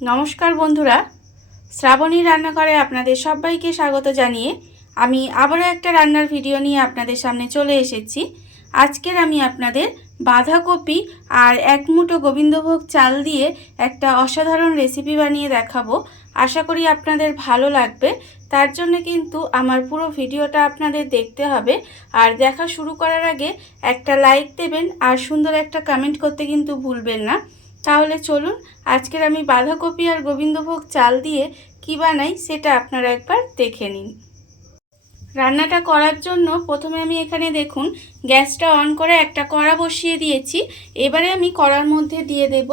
নমস্কার বন্ধুরা, শ্রাবণী রান্নাঘরে আপনাদের সবাইকে স্বাগত জানিয়ে আমি আবারও একটা রান্নার ভিডিও নিয়ে আপনাদের সামনে চলে এসেছি। আজকের আমি আপনাদের বাঁধাকপি আর এক মুঠো গোবিন্দভোগ চাল দিয়ে একটা অসাধারণ রেসিপি বানিয়ে দেখাবো। আশা করি আপনাদের ভালো লাগবে। তার জন্য কিন্তু আমার পুরো ভিডিওটা আপনাদের দেখতে হবে। আর দেখা শুরু করার আগে একটা লাইক দেবেন আর সুন্দর একটা কমেন্ট করতে কিন্তু ভুলবেন না। তাহলে চলুন আজকের আমি বাঁধাকপি আর গোবিন্দভোগ চাল দিয়ে কি বানাই সেটা আপনারা একবার দেখে নিন। রান্নাটা করার জন্য প্রথমে আমি এখানে দেখুন গ্যাসটা অন করে একটা কড়া বসিয়ে দিয়েছি। এবারে আমি কড়ার মধ্যে দিয়ে দেব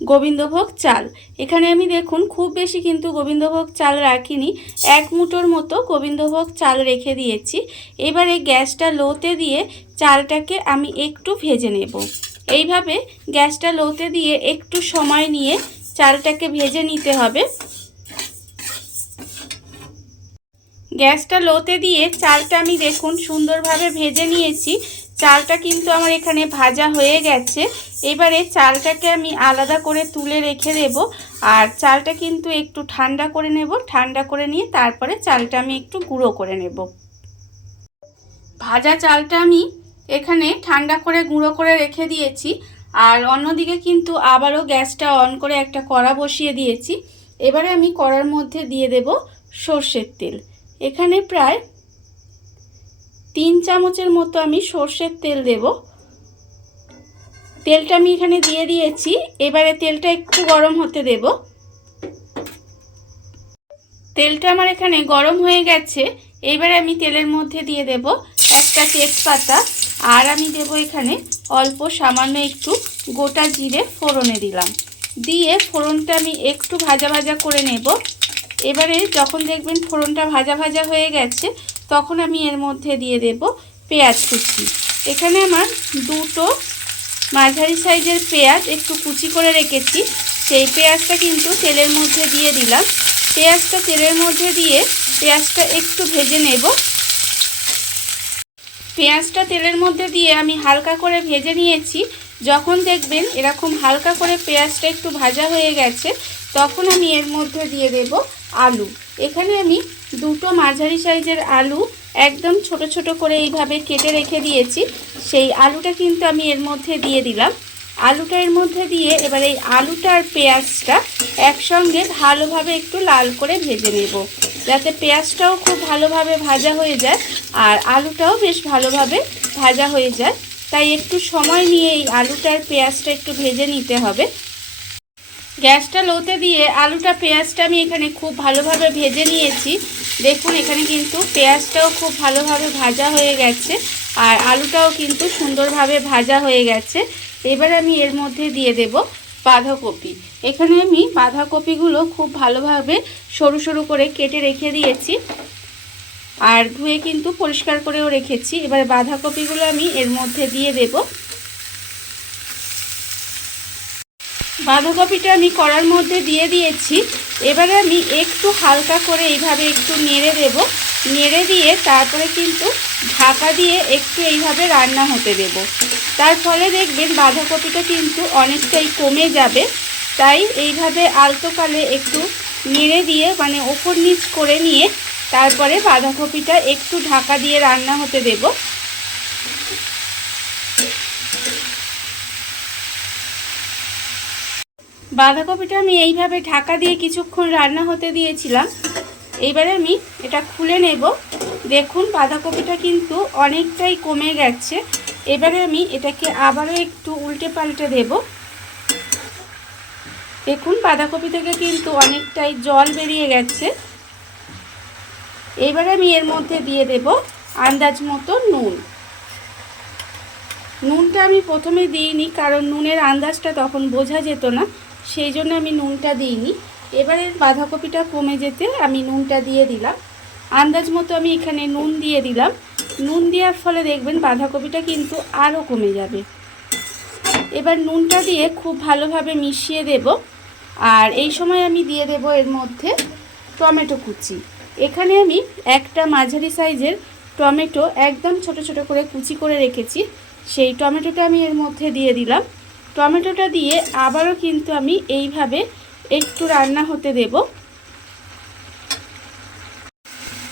গোবিন্দভোগ চাল। এখানে আমি দেখুন খুব বেশি কিন্তু গোবিন্দভোগ চাল রাখিনি, এক মুঠোর মতো গোবিন্দভোগ চাল রেখে দিয়েছি। এবারে গ্যাসটা লোতে দিয়ে চালটাকে আমি একটু ভেজে নেব। এইভাবে গ্যাসটা লোতে দিয়ে একটু সময় নিয়ে চালটাকে ভেজে নিতে হবে। গ্যাসটা লোতে দিয়ে চালটা আমি দেখুন সুন্দরভাবে ভেজে নিয়েছি। চালটা কিন্তু আমার এখানে ভাজা হয়ে গেছে। এবারে চালটাকে আমি আলাদা করে তুলে রেখে দেব। আর চালটা কিন্তু একটু ঠান্ডা করে নেব। ঠান্ডা করে নিয়ে তারপরে চালটা আমি একটু গুঁড়ো করে নেব। ভাজা চালটা আমি এখানে ঠান্ডা করে গুঁড়ো করে রেখে দিয়েছি। আর অন্যদিকে কিন্তু আবারও গ্যাসটা অন করে একটা কড়া বসিয়ে দিয়েছি। এবারে আমি কড়ার মধ্যে দিয়ে দেব সর্ষের তেল। এখানে প্রায় 3 চামচের মতো আমি সর্ষের তেল দেব। তেলটা আমি এখানে দিয়ে দিয়েছি। এবারে তেলটা একটু গরম হতে দেব। তেলটা আমার এখানে গরম হয়ে গেছে। এবারে আমি তেলের মধ্যে দিয়ে দেব একটা তেজপাতা, আর আমি দেব এখানে অল্প সামান্য একটু গোটা জিরে ফোড়নে দিলাম। দিয়ে ফোড়নটা আমি একটু ভাজা ভাজা করে নেব। এবারে যখন দেখবেন ফোড়নটা ভাজা ভাজা হয়ে গেছে তখন আমি এর মধ্যে দিয়ে দেব পেঁয়াজ কুচি। এখানে আমার দুটো মাঝারি সাইজের পেঁয়াজ একটু কুচি করে রেখেছি, সেই পেঁয়াজটা কিন্তু তেলের মধ্যে দিয়ে দিলাম। পেঁয়াজটা তেলের মধ্যে দিয়ে পেঁয়াজটা একটু ভেজে নেব। পেঁয়াজটা তেলের মধ্যে দিয়ে আমি হালকা করে ভেজে নিয়েছি। যখন দেখবেন এরকম হালকা করে পেঁয়াজটা একটু ভাজা হয়ে গেছে তখন আমি এর মধ্যে দিয়ে দেব আলু। এখানে আমি দুটো মাঝারি সাইজের আলু একদম ছোট ছোট করে এইভাবে কেটে রেখে দিয়েছি। সেই আলুটা কিন্তু আমি এর মধ্যে দিয়ে দিলাম। আলুটা এর মধ্যে দিয়ে এবার এই আলুটা আর পেঁয়াজটা একসঙ্গে ভালোভাবে একটু লাল করে ভেজে নেব, যাতে পেঁয়াজটাও খুব ভালোভাবে ভাজা হয়ে যায় আর আলুটাও বেশ ভালোভাবে ভাজা হয়ে যায়। তাই একটু সময় নিয়ে এই আলুটা আর পেঁয়াজটা একটু ভেজে নিতে হবে। গ্যাসটা লোতে দিয়ে আলুটা পেঁয়াজটা আমি এখানে খুব ভালোভাবে ভেজে নিয়েছি। দেখুন এখানে কিন্তু পেঁয়াজটাও খুব ভালোভাবে ভাজা হয়ে গেছে আর আলুটাও কিন্তু সুন্দরভাবে ভাজা হয়ে গেছে। এবার আমি এর মধ্যে দিয়ে দেব বাঁধাকপি। এখানে আমি বাঁধাকপিগুলো খুব ভালোভাবে সরু সরু করে কেটে রেখে দিয়েছি আর ধুয়ে কিন্তু পরিষ্কার করেও রেখেছি। এবার বাঁধাকপিগুলো আমি এর মধ্যে দিয়ে দেব। বাঁধাকপিটা আমি কড়ার মধ্যে দিয়ে দিয়েছি। এবারে আমি একটু হালকা করে এইভাবে একটু নেড়ে দেব। নেড়ে দিয়ে তারপরে কিন্তু ঢাকা দিয়ে একটু এইভাবে রান্না হতে দেব। তার ফলে দেখবেন বাঁধাকপিটা কিন্তু অনেকটাই কমে যাবে। তাই এইভাবে আলতো কালে একটু নেড়ে দিয়ে মানে ওপর নিচ করে নিয়ে তারপরে বাঁধাকপিটা একটু ঢাকা দিয়ে রান্না হতে দেব। বাঁধাকপিটা আমি এইভাবে ঢাকা দিয়ে কিছুক্ষণ রান্না হতে দিয়েছিলাম। এইবারে আমি এটা খুলে নেব। দেখুন বাঁধাকপিটা কিন্তু অনেকটাই কমে গেছে। এবারে আমি এটাকে আবারও একটু উল্টে পাল্টে দেব। দেখুন বাঁধাকপি থেকে কিন্তু অনেকটাই জল বেরিয়ে গেছে। এবারে আমি এর মধ্যে দিয়ে দেব আন্দাজ মতো নুন। নুনটা আমি প্রথমে দিইনি, কারণ নুনের আন্দাজটা তখন বোঝা যেত না, সেই জন্য আমি নুনটা দিইনি। এবারে বাঁধাকপিটা কমে যেতে আমি নুনটা দিয়ে দিলাম। আন্দাজ মতো আমি এখানে নুন দিয়ে দিলাম। নুন দেওয়ার ফলে দেখবেন বাঁধাকপিটা কিন্তু আরও কমে যাবে। এবার নুনটা দিয়ে খুব ভালোভাবে মিশিয়ে দেব। আর এই সময় আমি দিয়ে দেব এর মধ্যে টমেটো কুচি। এখানে আমি একটা মাঝারি সাইজের টমেটো একদম ছোট ছোট করে কুচি করে রেখেছি, সেই টমেটোটা আমি এর মধ্যে দিয়ে দিলাম। টমেটোটা দিয়ে আবারও কিন্তু আমি এইভাবে একটু রান্না হতে দেব।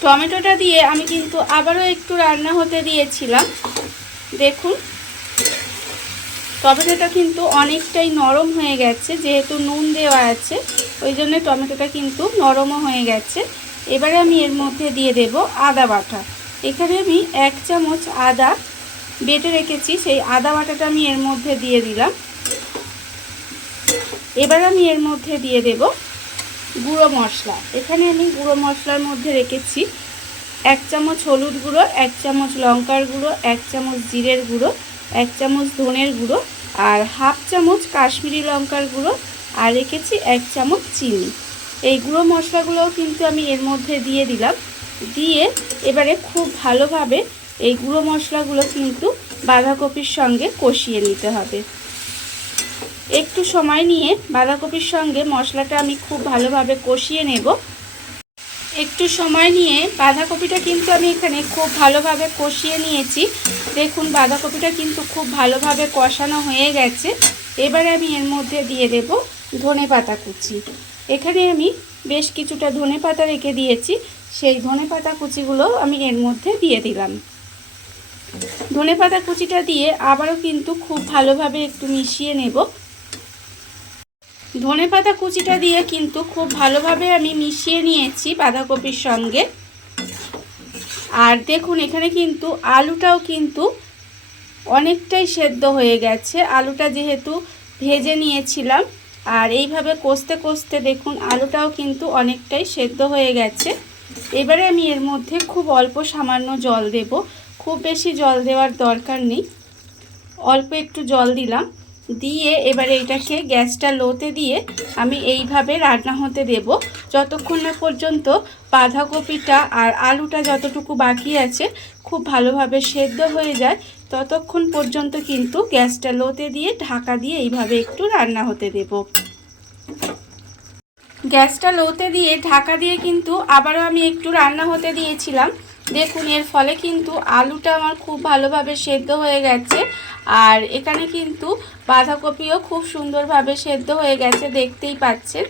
টমেটোটা দিয়ে আমি কিন্তু আবারও একটু রান্না হতে দিয়েছিলাম। দেখুন টমেটোটা কিন্তু অনেকটাই নরম হয়ে গেছে, যেহেতু নুন দেওয়া আছে ওই জন্য টমেটোটা কিন্তু নরমও হয়ে গেছে। এবারে আমি এর মধ্যে দিয়ে দেব আদা বাটা। এখানে আমি 1 চামচ আদা বেটে রেখেছি, সেই আদা বাটাটা আমি এর মধ্যে দিয়ে দিলাম। এবার আমি এর মধ্যে দিয়ে দেব গুঁড়ো মশলা। এখানে আমি গুঁড়ো মশলার মধ্যে রেখেছি 1 চামচ হলুদ গুঁড়ো, 1 চামচ লঙ্কার গুঁড়ো, 1 চামচ জিরের গুঁড়ো, 1 চামচ ধনের গুঁড়ো আর 1/2 চামচ কাশ্মীরি লঙ্কার গুঁড়ো, আর রেখেছি 1 চামচ চিনি। এই গুঁড়ো মশলাগুলোও কিন্তু আমি এর মধ্যে দিয়ে দিলাম। দিয়ে এবারে খুব ভালোভাবে এই গুঁড়ো মশলাগুলো কিন্তু বাঁধাকপির সঙ্গে কষিয়ে নিতে হবে। একটু সময় নিয়ে বাঁধাকপির সঙ্গে মশলাটা আমি খুব ভালোভাবে কষিয়ে নেব। একটু সময় নিয়ে বাঁধাকপিটা কিন্তু আমি এখানে খুব ভালোভাবে কষিয়ে নিয়েছি। দেখুন বাঁধাকপিটা কিন্তু খুব ভালোভাবে কষানো হয়ে গেছে। এবারে আমি এর মধ্যে দিয়ে দেব ধনেপাতা কুচি। এখানে আমি বেশ কিছুটা ধনেপাতা রেখে দিয়েছি, সেই ধনেপাতা কুচিগুলো আমি এর মধ্যে দিয়ে দিলাম। ধনেপাতা কুচিটা দিয়ে আবারও কিন্তু খুব ভালোভাবে একটু মিশিয়ে নেব। ধনেপাতা কুচিটা দিয়ে কিন্তু খুব ভালোভাবে আমি মিশিয়ে নিয়েছি বাঁধাকপির সঙ্গে। আর দেখুন এখানে কিন্তু আলুটাও কিন্তু অনেকটাই সেদ্ধ হয়ে গেছে। আলুটা যেহেতু ভেজে নিয়েছিলাম, আর এইভাবে কষতে কষতে দেখুন আলুটাও কিন্তু অনেকটাই সেদ্ধ হয়ে গেছে। এবারে আমি এর মধ্যে খুব অল্প সামান্য জল দেব। খুব বেশি জল দেওয়ার দরকার নেই, অল্প একটু জল দিলাম। দিয়ে এবারে এটাকে গ্যাসটা লোতে দিয়ে আমি এইভাবে রান্না হতে দেব যতক্ষণ না পর্যন্ত বাঁধাকপিটা আর আলুটা যতটুকু বাকি আছে খুব ভালোভাবে সেদ্ধ হয়ে যায়। ততক্ষণ পর্যন্ত কিন্তু গ্যাসটা লোতে দিয়ে ঢাকা দিয়ে এইভাবে একটু রান্না হতে দেব। গ্যাসটা লোতে দিয়ে ঢাকা দিয়ে কিন্তু আবারও আমি একটু রান্না হতে দিয়েছিলাম। দেখুন এর ফলে কিন্তু আলুটা আমার খুব ভালোভাবে সেদ্ধ হয়ে গেছে, আর এখানে কিন্তু বাঁধাকপিও খুব সুন্দরভাবে সেদ্ধ হয়ে গেছে, দেখতেই পাচ্ছেন।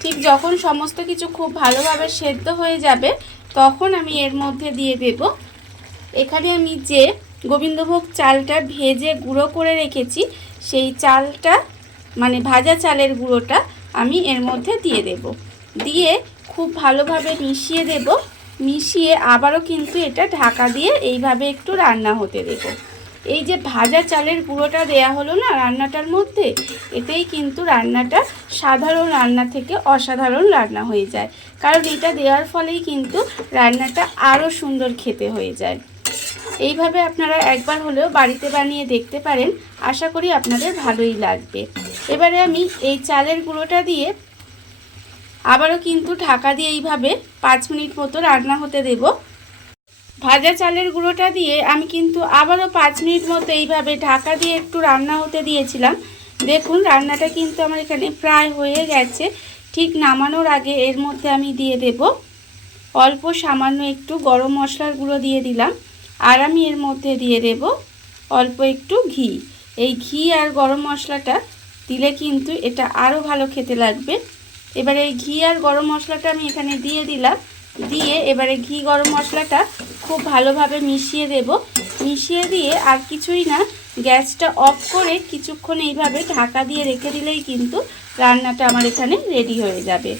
ঠিক যখন সমস্ত কিছু খুব ভালোভাবে সেদ্ধ হয়ে যাবে তখন আমি এর মধ্যে দিয়ে দেব এখানে আমি যে গোবিন্দভোগ চালটা ভেজে গুঁড়ো করে রেখেছি, সেই চালটা মানে ভাজা চালের গুঁড়োটা আমি এর মধ্যে দিয়ে দেব। দিয়ে খুব ভালোভাবে মিশিয়ে দেব। মিশিয়ে আবারও কিন্তু এটা ঢাকা দিয়ে এইভাবে একটু রান্না হতে দেব। এই যে ভাজা চালের গুঁড়োটা দেয়া হলো না রান্নাটার মধ্যে, এতেই কিন্তু রান্নাটা সাধারণ রান্না থেকে অসাধারণ রান্না হয়ে যায়। কারণ এটা দেওয়ার ফলেই কিন্তু রান্নাটা আরও সুন্দর খেতে হয়ে যায়। এইভাবে আপনারা একবার হলেও বাড়িতে বানিয়ে দেখতে পারেন, আশা করি আপনাদের ভালোই লাগবে। এবারে আমি এই চালের গুঁড়োটা দিয়ে আবারও কিন্তু ঢাকা দিয়ে এইভাবে 5 মিনিট মতো রান্না হতে দেব। ভাজা চালের গুঁড়োটা দিয়ে আমি কিন্তু আবারও 5 মিনিট মতো এইভাবে ঢাকা দিয়ে একটু রান্না হতে দিয়েছিলাম। দেখুন রান্নাটা কিন্তু আমার এখানে প্রায় হয়ে গেছে। ঠিক নামানোর আগে এর মধ্যে আমি দিয়ে দেব অল্প সামান্য একটু গরম মশলার গুঁড়ো দিয়ে দিলাম, আর আমি এর মধ্যে দিয়ে দেব অল্প একটু ঘি। এই ঘি আর গরম মশলাটা দিলে কিন্তু এটা আরও ভালো খেতে লাগবে। এবারে এই ঘি আর গরম মশলাটা আমি এখানে দিয়ে দিলাম। দিয়ে এবারে ঘি গরম মশলাটা খুব ভালোভাবে মিশিয়ে দেব। মিশিয়ে দিয়ে আর কিছুই না, গ্যাসটা অফ করে কিছুক্ষণ এইভাবে ঢাকা দিয়ে রেখে দিলেই কিন্তু রান্নাটা আমার এখানে রেডি হয়ে যাবে।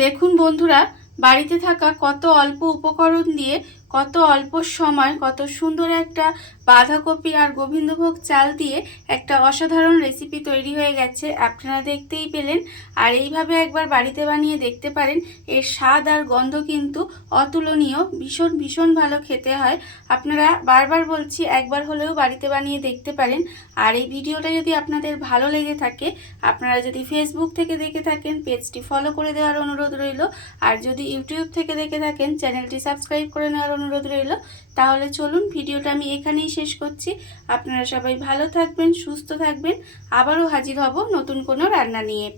দেখুন বন্ধুরা, বাড়িতে থাকা কত অল্প উপকরণ দিয়ে কত অল্প সময় কত সুন্দর একটা বাঁধাকপি আর গোবিন্দভোগ চাল দিয়ে একটা অসাধারণ রেসিপি তৈরি হয়ে গেছে। আপনারা দেখতেই পেলেন। আর এইভাবে একবার বাড়িতে বানিয়ে দেখতে পারেন। এর স্বাদ আর গন্ধ কিন্তু অতুলনীয়, ভীষণ ভীষণ ভালো খেতে হয়। আপনারা বারবার বলছি একবার হলেও বাড়িতে বানিয়ে দেখতে পারেন। আর এই ভিডিওটা যদি আপনাদের ভালো লেগে থাকে, আপনারা যদি ফেসবুক থেকে দেখে থাকেন পেজটি ফলো করে দেওয়ার অনুরোধ রইল। আর যদি ইউটিউব থেকে দেখে থাকেন চ্যানেলটি সাবস্ক্রাইব করে নেওয়ার অনুরোধ রইল। তাহলে চলুন ভিডিওটা আমি এখানেই শেষ করছি। আপনারা সবাই ভালো থাকবেন, সুস্থ থাকবেন। আবারও হাজির হব নতুন কোনো রান্না নিয়ে।